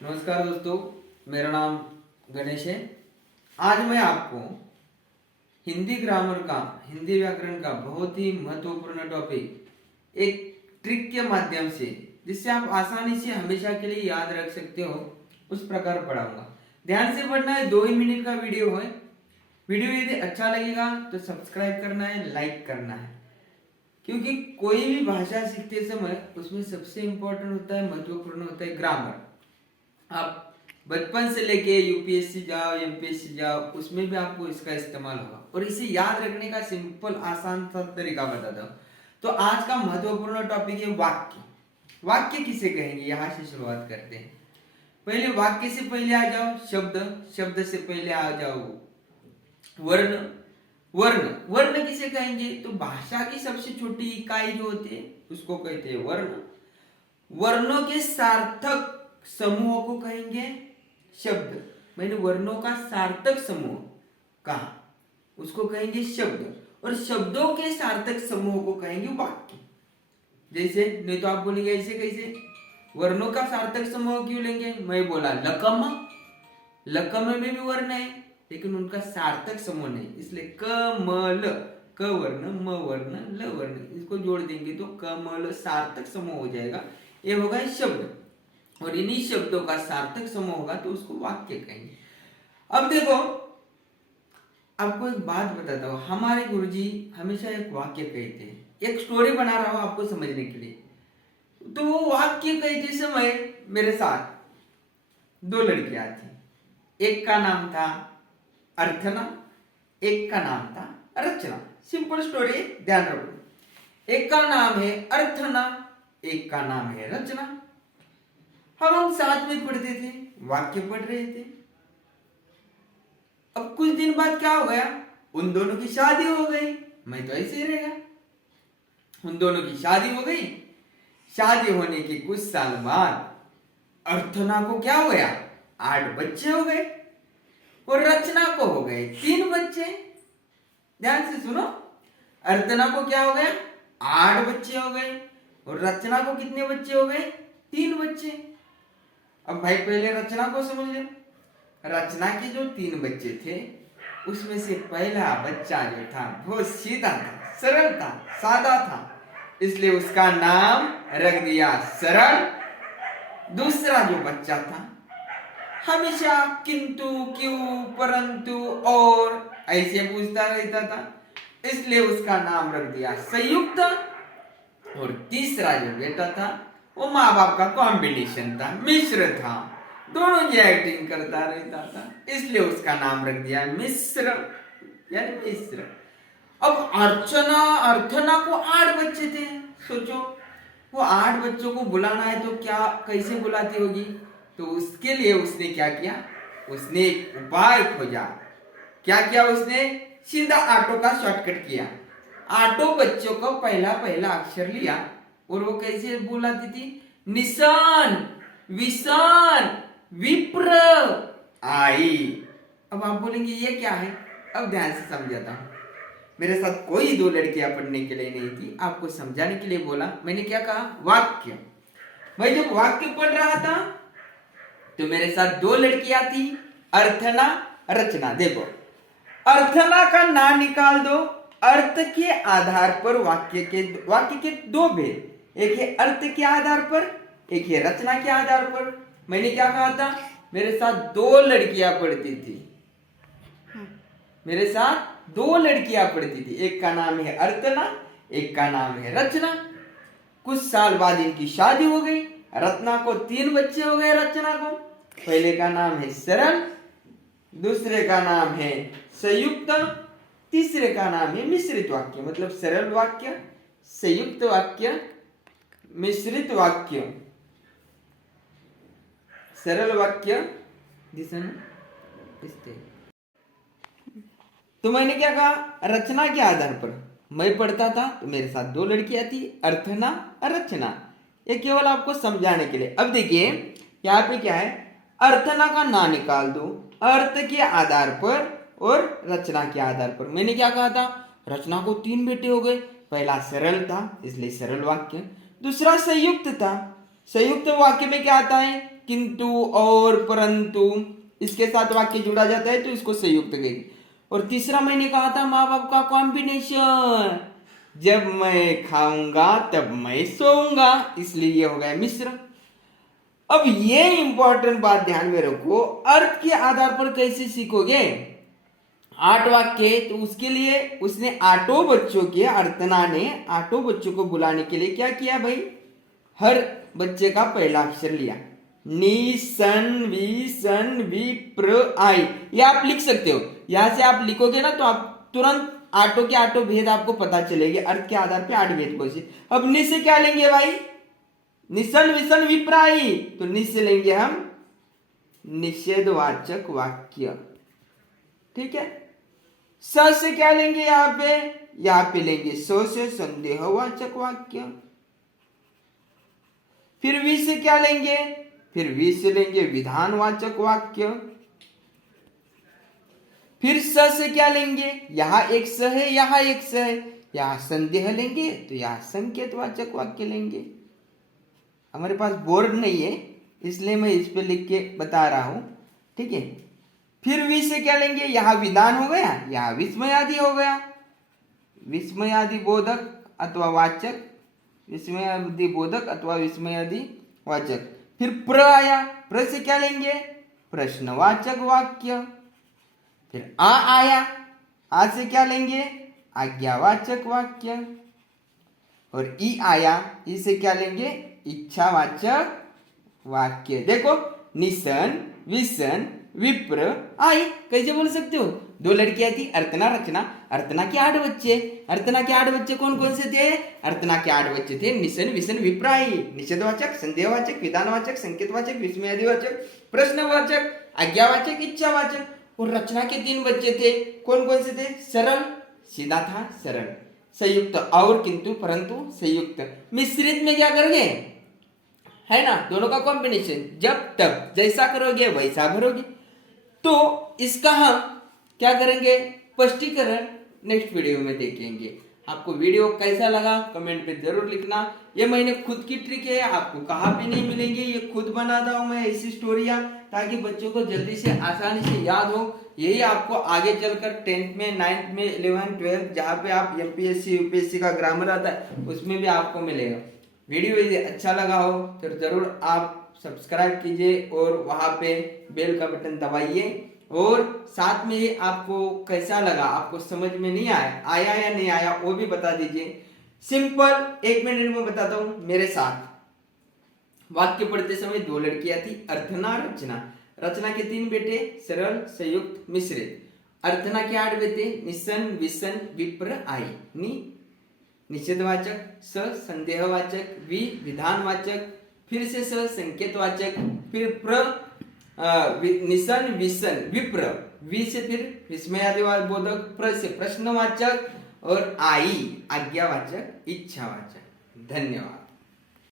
नमस्कार दोस्तों, मेरा नाम गणेश है। आज मैं आपको हिंदी व्याकरण का बहुत ही महत्वपूर्ण टॉपिक एक ट्रिक के माध्यम से, जिससे आप आसानी से हमेशा के लिए याद रख सकते हो, उस प्रकार पढ़ाऊंगा। ध्यान से पढ़ना है, 2 ही मिनट का वीडियो है। वीडियो यदि अच्छा लगेगा तो सब्सक्राइब करना है, लाइक करना है, क्योंकि कोई भी भाषा सीखते समय उसमें सबसे इंपॉर्टेंट होता है, महत्वपूर्ण होता है ग्रामर। आप बचपन से लेके यूपीएससी जाओ, एमपीएससी जाओ, उसमें भी आपको इसका इस्तेमाल होगा। और इसे याद रखने का सिंपल आसान सा तरीका बताता हूँ। तो आज का महत्वपूर्ण टॉपिक है वाक्य। वाक्य किसे कहेंगे, यहां से शुरुआत करते हैं। पहले वाक्य से पहले आ जाओ शब्द, शब्द से पहले आ जाओ वर्ण। वर्ण वर्ण किसे कहेंगे, तो भाषा की सबसे छोटी इकाई जो होती है उसको कहते हैं वर्ण। वर्णों के सार्थक समूह को कहेंगे शब्द। मैंने वर्णों का सार्थक समूह कहा, उसको कहेंगे शब्द। और शब्दों के सार्थक समूह को कहेंगे वाक्य। जैसे, नहीं तो आप बोलेंगे ऐसे कैसे, वर्णों का सार्थक समूह क्यों लेंगे? मैं बोला लकम, लकम में भी वर्ण है लेकिन उनका सार्थक समूह नहीं, इसलिए कमल, क वर्ण, म वर्ण, ल वर्ण, इसको जोड़ देंगे तो कमल सार्थक समूह हो जाएगा। ये होगा शब्द। और इन्हीं शब्दों का सार्थक समूह होगा तो उसको वाक्य कहेंगे। अब देखो, आपको एक बात बताता हूं। हमारे गुरुजी हमेशा एक वाक्य कहते हैं, एक स्टोरी बना रहा हूं आपको समझने के लिए। तो वो वाक्य कहते समय मेरे साथ 2 लड़कियां थी। एक का नाम था अर्चना, एक का नाम था रचना। सिंपल स्टोरी, ध्यान रखो। एक का नाम है अर्चना, एक का नाम है रचना। हम साथ में पढ़ते थे, वाक्य पढ़ रहे थे। अब कुछ दिन बाद क्या हो गया, उन दोनों की शादी हो गई। मैं तो ऐसे ही रहेगा। उन दोनों की शादी हो गई। शादी होने के कुछ साल बाद अर्चना को क्या हो गया, 8 बच्चे हो गए। और रचना को हो गए 3 बच्चे। ध्यान से सुनो, अर्चना को क्या हो गया, 8 बच्चे हो गए। और रचना को कितने बच्चे हो गए, 3 बच्चे। अब भाई पहले रचना को समझ ले। रचना के जो 3 बच्चे थे, उसमें से पहला बच्चा जो था बहुत सीधा था, सरल था, सादा था, इसलिए उसका नाम रख दिया सरल। दूसरा जो बच्चा था हमेशा किंतु, क्यों, परंतु, और ऐसे पूछता रहता था, इसलिए उसका नाम रख दिया संयुक्त। और तीसरा जो बेटा था वो माँ बाप का कॉम्बिनेशन था, मिश्र था, दोनों की एक्टिंग करता रहता था, इसलिए उसका नाम रख दिया मिश्र, यानी मिश्र। अब अर्चना को 8 बच्चे थे। सोचो, वो 8 बच्चों को बुलाना है तो क्या, कैसे बुलाती होगी? तो उसके लिए उसने क्या किया, उसने एक उपाय खोजा। क्या किया उसने? सीधा ऑटो का शॉर्टकट किया। ऑटो बच्चों को पहला पहला अक्षर लिया और वो कैसे बुलाती थी, निशान, विशान, विप्र, आई। अब आप बोलेंगे ये क्या है? अब ध्यान से समझाता हूं। मेरे साथ कोई 2 लड़कियां पढ़ने के लिए नहीं थी, आपको समझाने के लिए बोला। मैंने क्या कहा, वाक्य। मैं जब वाक्य पढ़ रहा था तो मेरे साथ 2 लड़कियां थी, अर्थना, रचना। देखो, अर्थना का नाम निकाल दो। अर्थ के आधार पर वाक्य के 2 भेद, एक है अर्थ के आधार पर, एक है रचना के आधार पर। मैंने क्या कहा था, मेरे साथ 2 लड़कियां पढ़ती थी। मेरे साथ 2 लड़कियां पढ़ती थी, एक का नाम है अर्चना, एक का नाम है रचना। कुछ साल बाद इनकी शादी हो गई। रत्ना को 3 बच्चे हो गए। रचना को पहले का नाम है सरल, दूसरे का नाम है संयुक्त, तीसरे का नाम है मिश्रित वाक्य। मतलब सरल वाक्य, संयुक्त वाक्य, मिश्रित वाक्य। सरल वाक्य दिसन इसते। तो मैंने क्या कहा, रचना के आधार पर मैं पढ़ता था तो मेरे साथ 2 लड़कियां थी, अर्थना, रचना। ये केवल आपको समझाने के लिए। अब देखिए यहाँ पे क्या है, अर्थना का नाम निकाल दो अर्थ के आधार पर और रचना के आधार पर। मैंने क्या कहा था, रचना को 3 बेटे हो गए। पहला सरल था इसलिए सरल वाक्य, दूसरा संयुक्त था। संयुक्त वाक्य में क्या आता है, किंतु और परंतु इसके साथ वाक्य जुड़ा जाता है तो इसको संयुक्त कहेंगे। और तीसरा मैंने कहा था माँ बाप का कॉम्बिनेशन, जब मैं खाऊंगा तब मैं सोऊंगा, इसलिए ये हो गया मिश्र। अब ये इंपॉर्टेंट बात ध्यान में रखो, अर्थ के आधार पर कैसे सीखोगे? 8 वाक्य, तो उसके लिए उसने 8 बच्चों के, अर्चना ने 8 बच्चों को बुलाने के लिए क्या किया भाई? हर बच्चे का पहला अक्षर लिया, नि सन वि सन वि प्र आई, ये आप लिख सकते हो। यहां से आप लिखोगे ना तो आप तुरंत 8 के 8 भेद आपको पता चलेंगे, अर्थ के आधार पे 8 भेद कौन से। अब नि से क्या लेंगे भाई? निसन विसन विप्राई, तो नि से लेंगे हम निषेधवाचक वाक्य, ठीक है। स से क्या लेंगे? यहां पे लेंगे सो से संदेहवाचक वाक्य। फिर वी से क्या लेंगे? फिर वी से लेंगे विधानवाचक वाक्य। फिर स से क्या लेंगे? यहां एक स है, यहां एक स है, यहां संदेह लेंगे तो यहां संकेतवाचक वाक्य लेंगे। हमारे पास बोर्ड नहीं है इसलिए मैं इस पे लिख के बता रहा हूं, ठीक है। फिर वी से क्या लेंगे? यहां विधान हो गया, यहां विस्मयादि हो गया, विस्मयादि बोधक अथवा वाचक, विस्मयादि बोधक अथवा विस्मयादि वाचक। फिर प्र आया, प्र से क्या लेंगे? प्रश्नवाचक वाक्य। फिर आ आया, आ से क्या लेंगे? आज्ञावाचक वाक्य। और ई आया, ई से क्या लेंगे? इच्छावाचक वाक्य। देखो, निसन विसन विप्र आई, कैसे बोल सकते हो? 2 लड़कियां थी, अर्चना रचना। अर्चना के 8 बच्चे, अर्चना के 8 बच्चे कौन कौन से थे? अर्चना के 8 बच्चे थे निसन विसन विप्र आई, निषेधवाचक, संदेहवाचक, विधानवाचक, संकेतवाचक, विस्मयादिवाचक, प्रश्नवाचक, आज्ञावाचक, इच्छावाचक। और रचना के 3 बच्चे थे, कौन कौन से थे? सरल, सीधा था सरल, संयुक्त और किंतु परंतु संयुक्त। मिश्रित में क्या करोगे? है ना, दोनों का कॉम्बिनेशन, जब तब जैसा करोगे वैसा भरोगे। तो इसका हम क्या करेंगे? स्पष्टीकरण नेक्स्ट वीडियो में देखेंगे। आपको वीडियो कैसा लगा कमेंट पे जरूर लिखना। ये मैंने खुद की ट्रिक है, आपको कहाँ पे नहीं मिलेंगे, ये खुद बनाता हूँ मैं ऐसी स्टोरियां, ताकि बच्चों को जल्दी से आसानी से याद हो। यही आपको आगे चलकर 10th में, 9th में, 11th 12th जहाँ पे आप एमपीएससी यूपीएससी का ग्रामर आता है उसमें भी आपको मिलेगा। वीडियो यदि अच्छा लगा हो तो जरूर आप सब्सक्राइब कीजिए और वहां पे बेल का बटन दबाइए। और साथ में ही आपको कैसा लगा, आपको समझ में नहीं आया या नहीं आया वो भी बता दीजिए। सिंपल 1 मिनट में बताता हूं। मेरे साथ वाक्य पढ़ते समय 2 लड़कियां थी, अर्चना रचना। रचना के 3 बेटे, सरल, संयुक्त, मिश्रित। अर्चना के 8 बेटे, निसन विसन विप्र आई, नि निषेधवाचक, स संदेहवाचक, वि विधानवाचक, फिर से स संकेतवाचक, फिर प्र निसन विसन विप्र, वि से फिर विस्मयादिवाचक बोधक, प्र से प्रश्नवाचक और आई आज्ञावाचक इच्छावाचक। धन्यवाद।